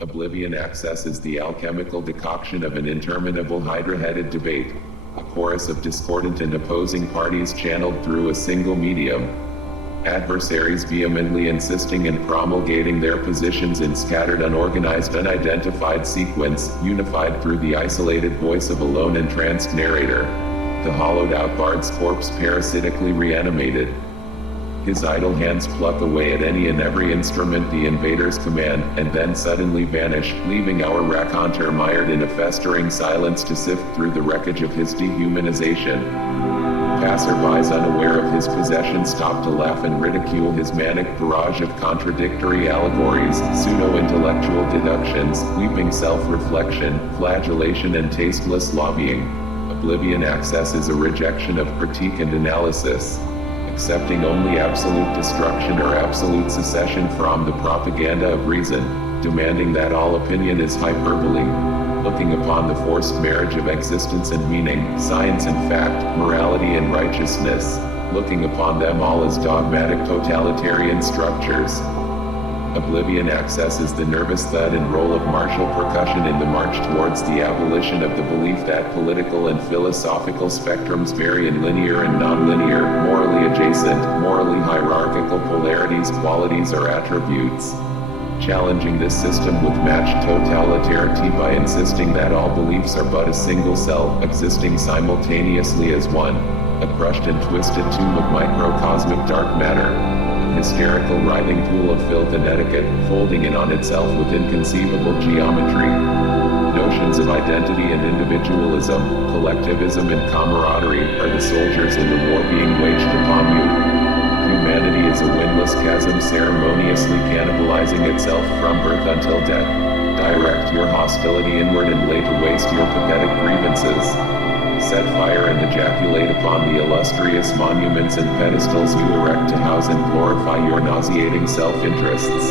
Oblivion access is the alchemical decoction of an interminable hydra-headed debate, a chorus of discordant and opposing parties channeled through a single medium. Adversaries vehemently insisting and promulgating their positions in scattered, unorganized, unidentified sequence, unified through the isolated voice of a lone entranced narrator. The hollowed-out bard's corpse parasitically reanimated. His idle hands pluck away at any and every instrument the invaders command, and then suddenly vanish, leaving our raconteur mired in a festering silence to sift through the wreckage of his dehumanization. Passerbys unaware of his possession stop to laugh and ridicule his manic barrage of contradictory allegories, pseudo-intellectual deductions, weeping self-reflection, flagellation and tasteless lobbying. Oblivion access is a rejection of critique and analysis, accepting only absolute destruction or absolute secession from the propaganda of reason, demanding that all opinion is hyperbole, looking upon the forced marriage of existence and meaning, science and fact, morality and righteousness, looking upon them all as dogmatic totalitarian structures. Oblivion access is the nervous thud and roll of martial percussion in the march towards the abolition of the belief that political and philosophical spectrums vary in linear and nonlinear, morally adjacent, morally hierarchical polarities, qualities, or attributes. Challenging this system with matched totalitarity by insisting that all beliefs are but a single cell, existing simultaneously as one, a crushed and twisted tomb of microcosmic dark matter. Hysterical writhing pool of filth and etiquette, folding in on itself with inconceivable geometry. Notions of identity and individualism, collectivism and camaraderie are the soldiers in the war being waged upon you. Humanity is a windless chasm ceremoniously cannibalizing itself from birth until death. Direct your hostility inward and lay to waste your pathetic grievances. Set fire and ejaculate upon the illustrious monuments and pedestals you erect to house and glorify your nauseating self-interests.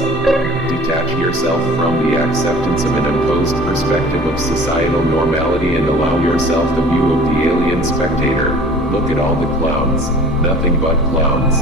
Detach yourself from the acceptance of an imposed perspective of societal normality and allow yourself the view of the alien spectator. Look at all the clowns, nothing but clowns,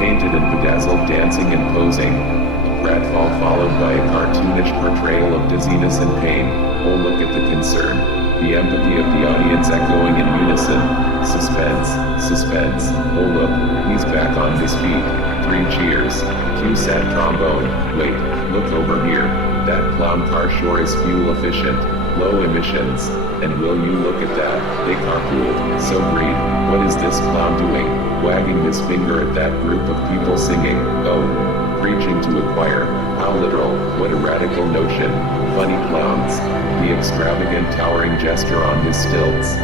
painted and bedazzled, dancing and posing. A pratfall followed by a cartoonish portrayal of dizziness and pain. Oh, look at the concern, the empathy of the audience echoing in unison. Suspense, suspense. Oh look, he's back on his feet. 3 cheers. Cue sad trombone. Wait, look over here. That clown car sure is fuel efficient. Low emissions. And will you look at that? They carpooled. So green. What is this clown doing? Wagging his finger at that group of people singing. Oh, preaching to a choir. How literal. What a radical notion. Funny clowns. The extravagant towering gesture on his stilts.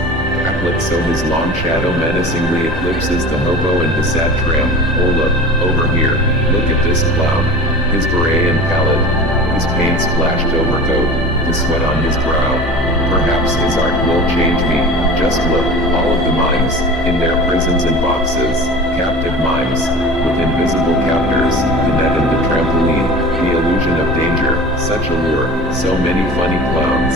Backlit so his long shadow menacingly eclipses the hobo and the sad tramp. Oh look, over here. Look at this clown. His beret and pallid. His paint-splashed overcoat. The sweat on his brow. Perhaps his art will change me. Just look, all of the mimes, in their prisons and boxes, captive mimes, with invisible captors, the net and the trampoline, the illusion of danger, such allure, so many funny clowns.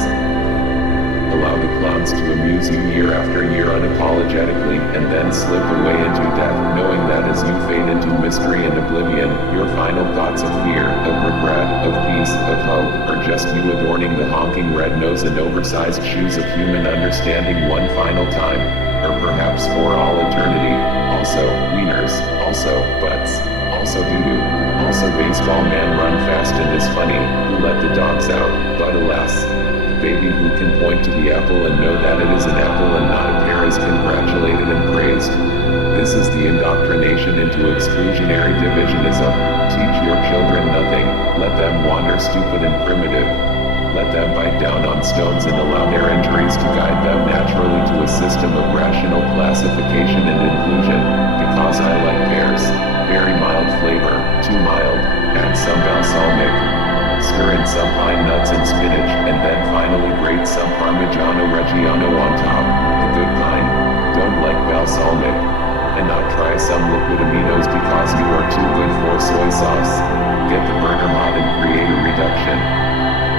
Allow the clowns to amuse you year after year unapologetically, and then slip away into death, knowing that as you fade into mystery and oblivion, your final thoughts of fear, of regret, of peace, of hope, are just you adorning the honking red nose and oversized shoes of human understanding one final time, or perhaps for all eternity. Also, wieners, also, butts, also doo-doo, also baseball man run fast and is funny, who let the dogs out, but alas, baby who can point to the apple and know that it is an apple and not a pear is congratulated and praised. This is the indoctrination into exclusionary divisionism. Teach your children nothing, let them wander stupid and primitive. Let them bite down on stones and allow their injuries to guide them naturally to a system of rational classification and inclusion. Because I like pears, very mild flavor, too mild, add some balsamic. Stir in some pine nuts and spinach, and then finally grate some Parmigiano Reggiano on top, the good kind. Don't like balsamic, and not try some liquid aminos because you are too good for soy sauce. Get the burner hot and create a reduction.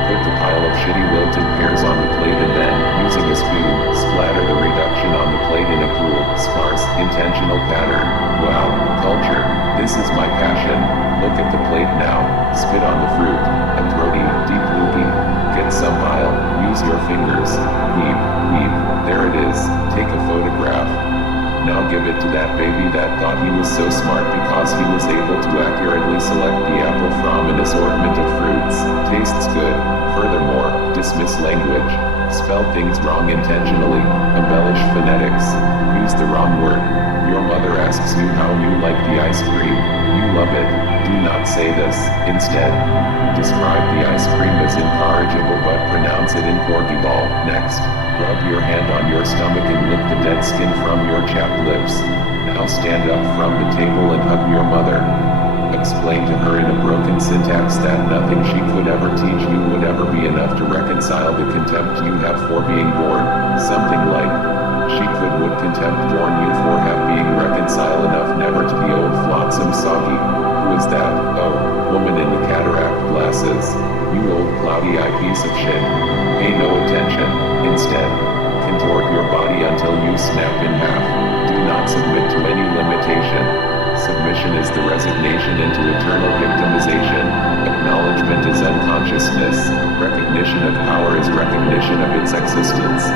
Put the pile of shitty wilted pears on the plate and then, using a spoon, splatter the reduction on the plate in a cool, sparse, intentional pattern. Wow, culture, this is my passion. Look at the plate now, spit on the fruit, a throaty, deep looping some vial, use your fingers. Weep, weep, there it is, take a photograph. Now give it to that baby that thought he was so smart because he was able to accurately select the apple from an assortment of fruits. Tastes good. Furthermore, dismiss language. Spell things wrong intentionally. Embellish phonetics. Use the wrong word. Your mother asks you how you like the ice cream. You love it. Do not say this. Instead, describe the ice cream as incorrigible but pronounce it incorrigible. Next, rub your hand on your stomach and lick the dead skin from your chapped lips. Now stand up from the table and hug your mother. Explain to her in a broken syntax that nothing she could ever teach you would ever be enough to reconcile the contempt you have for being born. Something like, would contempt warn you for have being reconcile enough never to be old flotsam soggy. Who is that? Oh, woman in the cataract glasses. You old cloudy-eyed piece of shit. Pay no attention. Instead, contort your body until you snap in half. Do not submit to any limitation. Submission is the resignation into eternal victimization. Acknowledgement is unconsciousness. Recognition of power is recognition of its existence.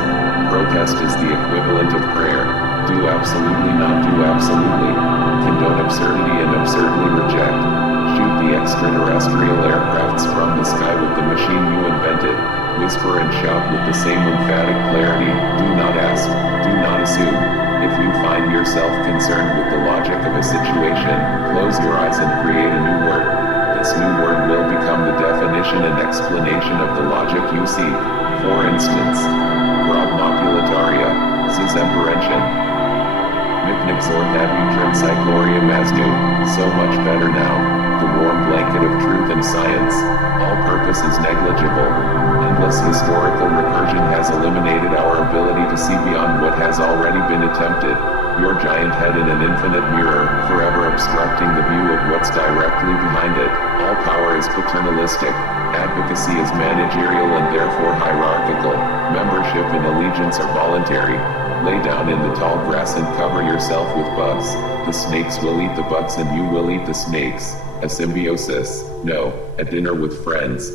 Protest is the equivalent of prayer. Do absolutely not do absolutely. Condone absurdity and absurdly reject. Shoot the extraterrestrial aircrafts from the sky with the machine you invented. Whisper and shout with the same emphatic clarity. Do not ask. Do not assume. If you find yourself concerned with the logic of a situation, close your eyes and create a new word. This new word will become the definition and explanation of the logic you seek. For instance, Grogmopulataria, Zizemperention, Mipnixorthabutrin Masnu, so much better now. The warm blanket of truth and science, all purpose is negligible. Endless historical recursion has eliminated our ability to see beyond what has already been attempted. Your giant head in an infinite mirror, forever obstructing the view of what's directly behind it. All power is paternalistic. Advocacy is managerial and therefore hierarchical. Membership and allegiance are voluntary. Lay down in the tall grass and cover yourself with bugs. The snakes will eat the bugs and you will eat the snakes. A symbiosis. No, a dinner with friends.